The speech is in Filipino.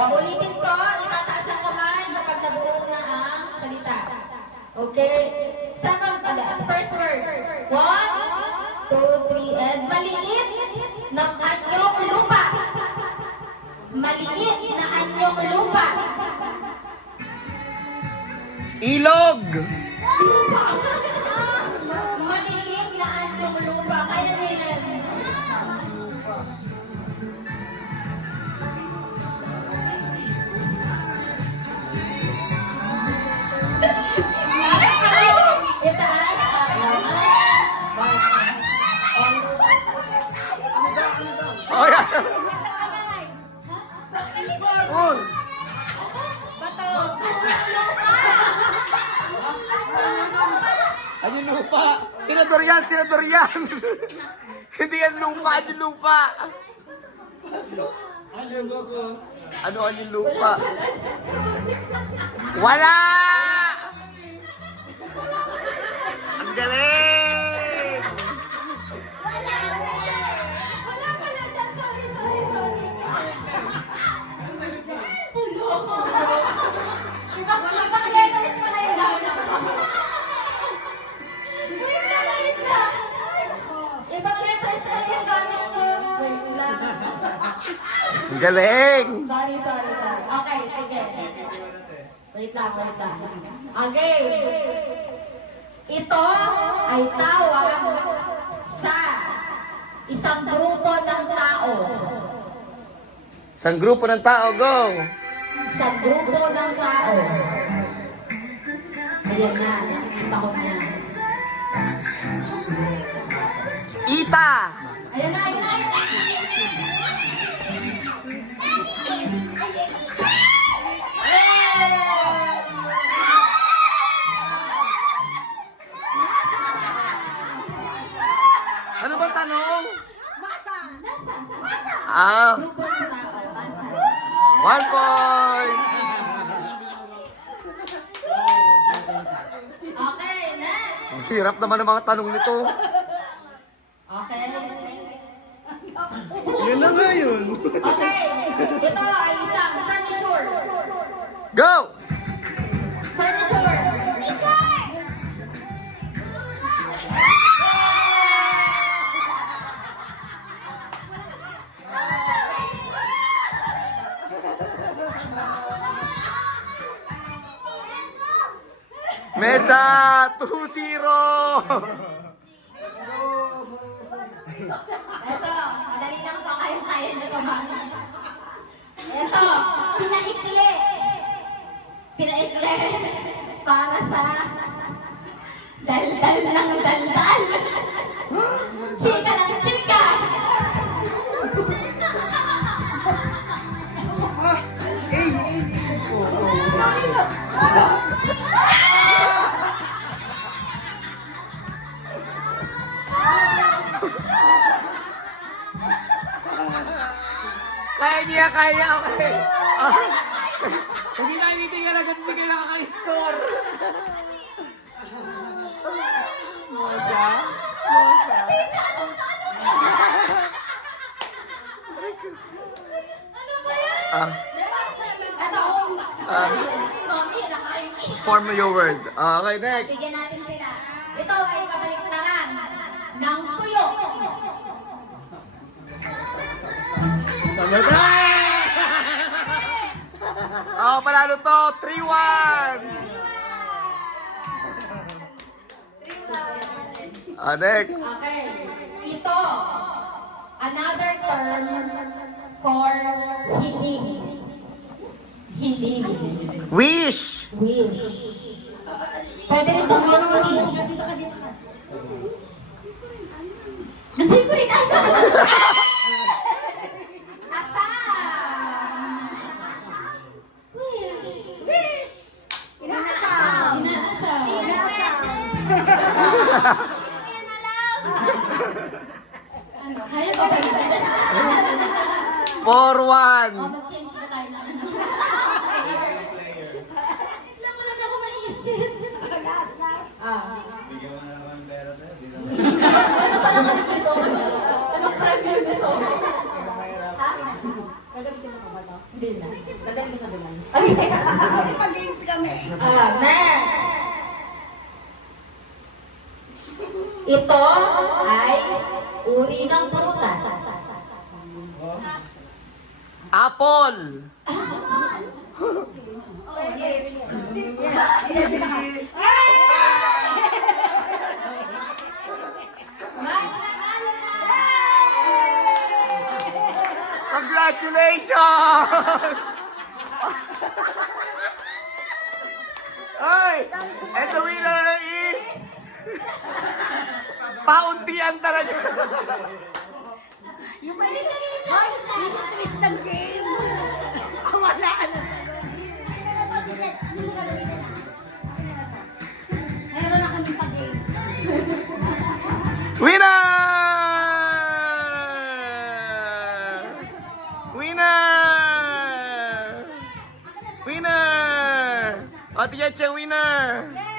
Ulitin ko, itataas ang kamay kapag nabuo na ang salita. Okay? First word. 1, 2, 3, and maliit na anyong lupa. Maliit na anyong lupa. Ilog! Maliit na anyong lupa. Kaya niya yan. Oh, yeah. Oh. Ano yung lupa? Senador yan, senador yan. Hindi yan lupa, ano yung lupa? Ano yung lupa? Wala! Ang galing! Wala pala dyan. Sorry. Ibang letters pala yung gamit ko. Ibang letters pala yung gamit ko. Wait lang. Ang galing! Sorry. Okay, sige. Wait lang. Okay. Ito ay tawag sa isang grupo ng tao. Isang grupo ng tao, go! Isang grupo ng tao. Ayan na, nakikita ko na. Ita! Ayan na. Ano bang tanong? Masa! Ah, Grupo ng tao. Masa. 1 point! Okay, next. Ang hirap naman ng mga tanong nito. Okay. Yun na nga yun. Okay. Ito ay isang furniture. Go! Furniture. Mesa 2-0! Ito, madali lang ito. Kaya nyo ito ba? Ito, pinaikli. Para sa daldal ng daldal. Chika ng chika. Kaya niya, kaya, okay. Hindi na initingnan agad, hindi kayo nakaka-score. Mosa? Ano ba yan? Ito. Form your word. Okay, next. Bigyan natin sila. Ito ay kabaliktaran ng tuyo. Oh, panalo to. 3-1. Next. Okay. Ito, another term for hiling. Hiling. Wish. Wish. Pwede rin itong memory. Hindi ko rin alam. Asam. Wish. Inaasam. Inaasam. Kaya ko ba? 4-1. Mag-change na tayo ng ano. Bigla mo lang ako maisip. Bigyan mo na naman ng pera tayo. Di naman. Ano pa naman ito? Anong preview nito? Ha? Gagamitin mo ba ito? Hindi na. Dadali ko sa bulan. Pag-games kami. Next. Ito ay uri ng prutas. Apple. May nanalo na! Congratulations! Ay! And the winner is... Pauntian talaga. Yung mali na rin. Hoy, yung twist ng game. Wala na. Meron na kami pag-games. Winner! Winner! Winner! O, tiyan siya winner!